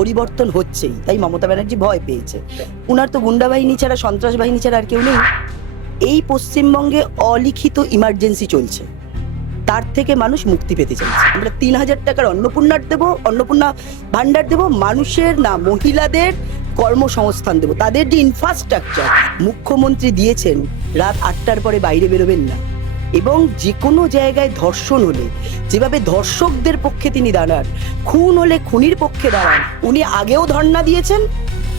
পরিবর্তন হচ্ছেই, তাই মমতা ব্যানার্জি ভয় পেয়েছে। উনার তো গুন্ডা বাহিনী ছাড়া, সন্ত্রাস বাহিনী ছাড়া আর কেউ নেই। এই পশ্চিমবঙ্গে অলিখিত ইমার্জেন্সি চলছে, তার থেকে মানুষ মুক্তি পেতে চাইছে। আমরা 3,000 টাকার অন্নপূর্ণা ভান্ডার দেব, মানুষের না মহিলাদের কর্মসংস্থান দেব, তাদের যে ইনফ্রাস্ট্রাকচার মুখ্যমন্ত্রী দিয়েছেন, রাত 8টার পরে বাইরে বেরোবেন না। এবং যে কোনো জায়গায় ধর্ষণ হলে যেভাবে ধর্ষকদের পক্ষে তিনি দাঁড়ান, খুন হলে খুনির পক্ষে দাঁড়ান। উনি আগেও ধর্ণা দিয়েছেন,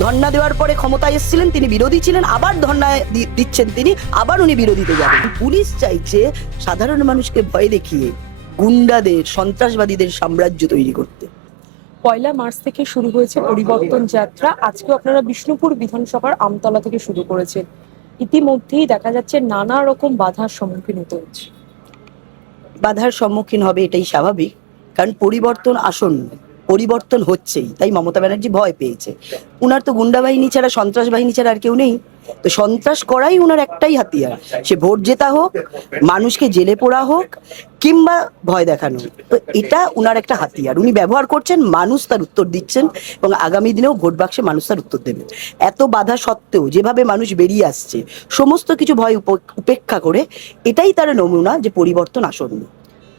ধর্ণা দেওয়ার পরে ক্ষমতায় এসেছিলেন, তিনি বিরোধী ছিলেন, আবার ধর্ণা দিচ্ছেন তিনি, আবার উনি বিরোধীতে যাবেন। পুলিশ চাইছে সাধারণ মানুষকে ভয় দেখিয়ে গুন্ডাদের, সন্ত্রাসবাদীদের সাম্রাজ্য তৈরি করতে। 1 মার্চ থেকে শুরু হয়েছে পরিবর্তন যাত্রা। আজকেও আপনারা বিষ্ণুপুর বিধানসভার আমতলা থেকে শুরু করেছেন। ইতিমধ্যেই দেখা যাচ্ছে নানা রকম বাধার সম্মুখীন হতে হচ্ছে। বাধার সম্মুখীন হবে, এটাই স্বাভাবিক, কারণ পরিবর্তন আসন্ন, পরিবর্তন হচ্ছেই, তাই মমতা ব্যানার্জি ভয় পেয়েছে। উনার তো গুন্ডা বাহিনী ছাড়া, সন্ত্রাস বাহিনী ছাড়া আর কেউ নেই। তো সন্ত্রাস করাই উনার একটাই হাতিয়ার, সে ভোট জেতা হোক, মানুষকে জেলে পোড়া হোক, কিংবা ভয় দেখানো। তো এটা উনার একটা হাতিয়ার, উনি ব্যবহার করছেন, মানুষ তার উত্তর দিচ্ছেন, এবং আগামী দিনেও ভোট বাক্সে মানুষ তার উত্তর দেবে। এত বাধা সত্ত্বেও যেভাবে মানুষ বেরিয়ে আসছে, সমস্ত কিছু ভয় উপেক্ষা করে, এটাই তার নমুনা যে পরিবর্তন আসন্ন।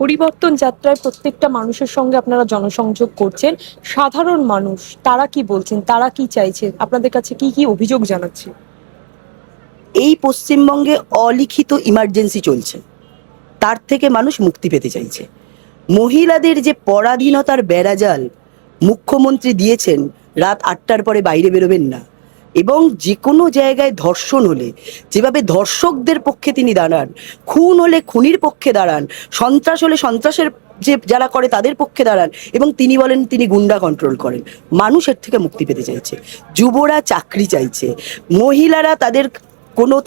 পরিবর্তন যাত্রায় প্রত্যেকটা মানুষের সঙ্গে আপনারা জনসংযোগ করছেন। সাধারণ মানুষ তারা কি বলছেন, তারা কি চাইছে, আপনাদের কাছে কি কি অভিযোগ জানাচ্ছে? এই পশ্চিমবঙ্গে অলিখিত ইমার্জেন্সি চলছে, তার থেকে মানুষ মুক্তি পেতে চাইছে। মহিলাদের যে পরাধীনতার বেড়াজাল মুখ্যমন্ত্রী দিয়েছেন, রাত 8টার পরে বাইরে বেরোবেন না। এবং যে কোনো জায়গায় ধর্ষণ হলে যেভাবে ধর্ষকদের পক্ষে তিনি দাঁড়ান, খুন হলে খুনির পক্ষে দাঁড়ান, সন্ত্রাস হলে সন্ত্রাসের যে যারা করে তাদের পক্ষে দাঁড়ান, এবং তিনি বলেন তিনি গুন্ডা কন্ট্রোল করেন। মানুষ এর থেকে মুক্তি পেতে চাইছে। যুবরা চাকরি চাইছে, মহিলারা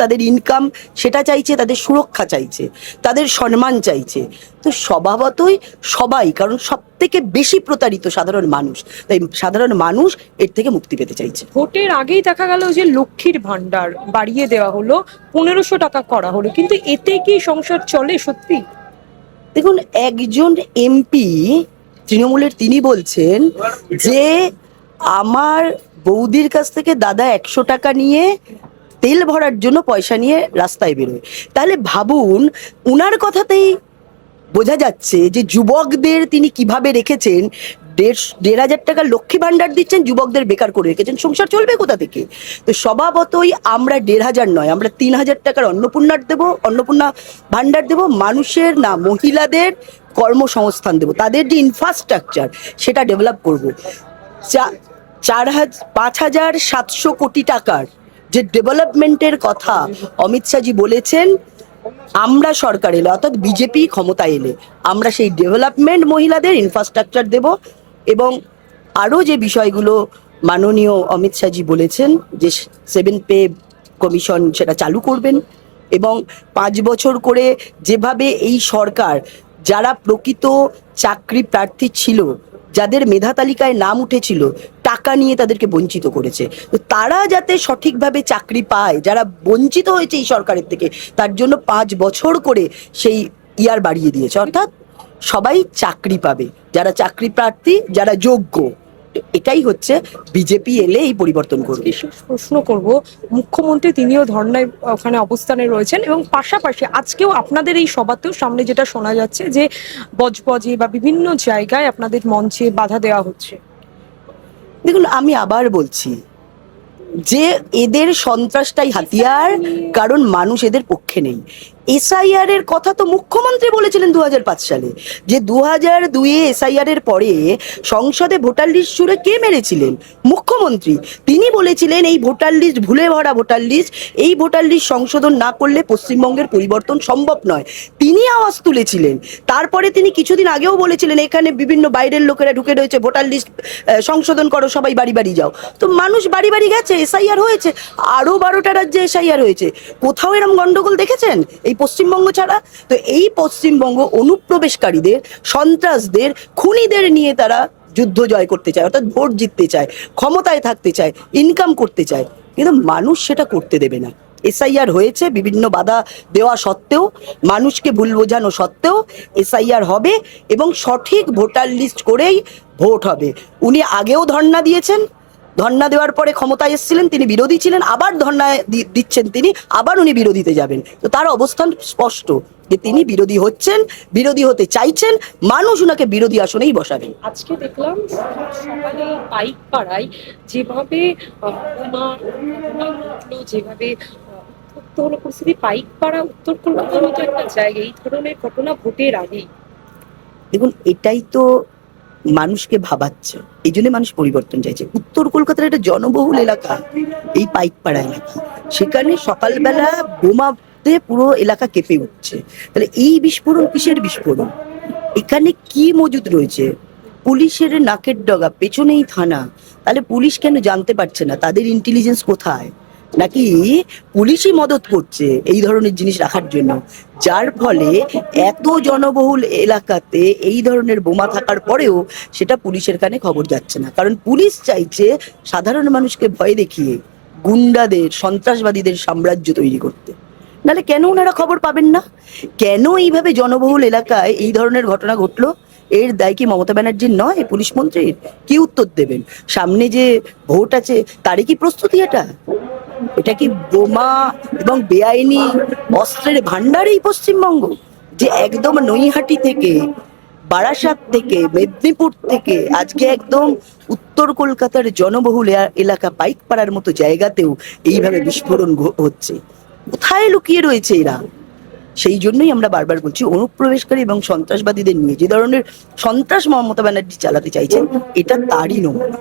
তাদের ইনকাম সেটা চাইছে, তাদের সুরক্ষা চাইছে, তাদের সম্মান চাইছে। তো স্বভাবতই সবাই, কারণ সব থেকে বেশি প্রতারিত সাধারণ মানুষ, তাই সাধারণ মানুষ এর থেকে মুক্তি পেতে চাইছে। ভোটের আগেই দেখা গেল যে লক্ষ্মীর ভান্ডার বাড়িয়ে দেওয়া হলো, 1500 টাকা করা হলো, কিন্তু এতে কি সংসার চলে সত্যি? দেখুন, একজন এমপি তৃণমূলের, তিনি বলছেন যে আমার বৌদির কাছ থেকে দাদা 100 টাকা নিয়ে তেল ভরার জন্য পয়সা নিয়ে রাস্তায় বেরোয়। তাহলে ভাবুন, উনার কথাতেই বোঝা যাচ্ছে যে যুবকদের তিনি কিভাবে রেখেছেন। 1,500 টাকা লক্ষ্মী ভান্ডার দিচ্ছেন, যুবকদের বেকার করে রেখেছেন, সংসার চলবে কোথা থেকে? তো স্বভাবতই আমরা 1,500 নয়, আমরা 3,000 টাকার অন্নপূর্ণা ভান্ডার দেব, মানুষের না মহিলাদের কর্মসংস্থান দেব, তাদের যে ইনফ্রাস্ট্রাকচার সেটা ডেভেলপ করবো। 5,700 কোটি টাকার যে ডেভেলপমেন্টের কথা অমিত শাহজি বলেছেন, আমরা সরকার এলে, অর্থাৎ বিজেপি ক্ষমতা এলে, আমরা সেই ডেভেলপমেন্ট, মহিলাদের ইনফ্রাস্ট্রাকচার দেব। এবং আরও যে বিষয়গুলো মাননীয় অমিত শাহজি বলেছেন, যে 7 পে কমিশন সেটা চালু করবেন, এবং 5 বছর করে যেভাবে এই সরকার যারা প্রকৃত চাকরি প্রার্থী ছিল, যাদের মেধা তালিকায় নাম উঠেছিল, টাকা নিয়ে তাদেরকে বঞ্চিত করেছে, তো তারা যাতে সঠিকভাবে চাকরি পায়, যারা বঞ্চিত হয়েছে এই সরকারের থেকে, তার জন্য 5 বছর করে সেই ইয়ার বাড়িয়ে দিয়েছে, অর্থাৎ সবাই চাকরি পাবে, যারা চাকরি প্রার্থী, যারা যোগ্য। এটাই হচ্ছে বিজেপি এলে এই পরিবর্তন করবে। প্রশ্ন করব, মুখ্যমন্ত্রী তিনিও ধর্নায় ওখানে অবস্থানে রয়েছেন, এবং পাশাপাশি আজকেও আপনাদের এই সভাতেও সামনে যেটা শোনা যাচ্ছে যে বজবজে বা বিভিন্ন জায়গায় আপনাদের মঞ্চে বাধা দেওয়া হচ্ছে। দেখুন, আমি আবার বলছি যে এদের সন্ত্রাসটাই হাতিয়ার, কারণ মানুষ এদের পক্ষে নেই। এসআইআর এর কথা তো মুখ্যমন্ত্রী বলেছিলেন 2005 সালে, যে 2002-এ এসআইআর এর পরে সংসদে ভোটার লিস্ট জুড়ে কে মেরেছিলেন? মুখ্যমন্ত্রী। তিনি বলেছিলেন এই ভোটার লিস্ট ভুলে ভরা ভোটার লিস্ট, এই ভোটার লিস্ট সংশোধন না করলে পশ্চিমবঙ্গের পরিবর্তন সম্ভব নয়। তিনি আওয়াজ তুলেছিলেন। তারপরে তিনি কিছুদিন আগেও বলেছিলেন এখানে বিভিন্ন বাইরের লোকেরা ঢুকে রয়েছে, ভোটার লিস্ট সংশোধন করো, সবাই বাড়ি বাড়ি যাও। তো মানুষ বাড়ি বাড়ি গেছে, এসআইআর হয়েছে, আরো 12টা রাজ্যে এসআইআর হয়েছে। কোথাও এরকম গন্ডগোল দেখেছেন এই পশ্চিমবঙ্গ ছাড়া? তো এই পশ্চিমবঙ্গ অনুপ্রবেশকারীদের, সন্ত্রাসদের, খুনিদের নিয়ে তারা যুদ্ধ জয় করতে চায়, অর্থাৎ ভোট জিততে চায়, ক্ষমতায় থাকতে চায়, ইনকাম করতে চায়, কিন্তু মানুষ সেটা করতে দেবে না। এসআইআর হয়েছে, বিভিন্ন বাধা দেওয়া সত্ত্বেও, মানুষকে ভুল বোঝানো সত্ত্বেও এসআইআর হবে এবং সঠিক ভোটার লিস্ট করেই ভোট হবে। উনি আগেও ধর্ণা দিয়েছেন, ধর্ণা দেওয়ার পরে ক্ষমতায় এসেছিলেন, তিনি বিরোধী ছিলেন, আবার ধর্ণা দিচ্ছেন তিনি, আবার উনি বিরোধীতে যাবেন। তো তার অবস্থান স্পষ্ট যে তিনি বিরোধী হচ্ছেন, বিরোধী হতে চাইছেন, মানুষ উনাকে বিরোধী আসনেই বসাবেন। আজকে দেখলাম সকালে পাইক পাড়ায় যেভাবে বোমা উঠলো, যেভাবে উত্তপ্ত হলো পরিস্থিতি, পাইক পাড়া উত্তর কলকাতার মতো একটা জায়গায় এই ধরনের ঘটনা ভোটের আগেই। দেখুন, এটাই তো মানুষকে ভাবাচ্ছে, এই জন্য মানুষ পরিবর্তন চাইছে। উত্তর কলকাতার একটা জনবহুল এলাকা, এই পাইকপাড়া এলাকা, সেখানে সকালবেলা বোমাতে পুরো এলাকা কেঁপে উঠছে। তাহলে এই বিস্ফোরণ কিসের বিস্ফোরণ? এখানে কি মজুদ রয়েছে? পুলিশের নাকের ডগা, পেছনেই থানা, তাহলে পুলিশ কেন জানতে পারছে না? তাদের ইন্টেলিজেন্স কোথায়? নাকি পুলিশই মদত করছে এই ধরনের জিনিস রাখার জন্য, যার ফলে এত জনবহুল এলাকাতে এই ধরনের বোমা থাকার পরেও সেটা পুলিশের কানে খবর যাচ্ছে না? কারণ পুলিশ চাইছে সাধারণ মানুষকে ভয় দেখিয়ে গুন্ডাদের, সন্ত্রাসবাদীদের সাম্রাজ্য তৈরি করতে। নাহলে কেন ওনারা খবর পাবেন না? কেন এইভাবে জনবহুল এলাকায় এই ধরনের ঘটনা ঘটলো? এর দায় কি মমতা ব্যানার্জির নয়, পুলিশ মন্ত্রীর? কি উত্তর দেবেন? সামনে যে ভোট আছে, তারই কি প্রস্তুতি এটা? এটা কি বোমা এবং বেআইনি অস্ত্রের ভান্ডার এই পশ্চিমবঙ্গ, যে একদম নৈহাটি থেকে, বারাসাত থেকে, মেদিনীপুর থেকে আজকে একদম উত্তর কলকাতার জনবহুল এলাকা পাইকপাড়ার মতো জায়গাতেও এইভাবে বিস্ফোরণ হচ্ছে? কোথায় লুকিয়ে রয়েছে এরা? সেই জন্যই আমরা বারবার বলছি, অনুপ্রবেশকারী এবং সন্ত্রাসবাদীদের নিয়ে যে ধরনের সন্ত্রাস মমতা ব্যানার্জি চালাতে চাইছেন, এটা তারই নমুনা।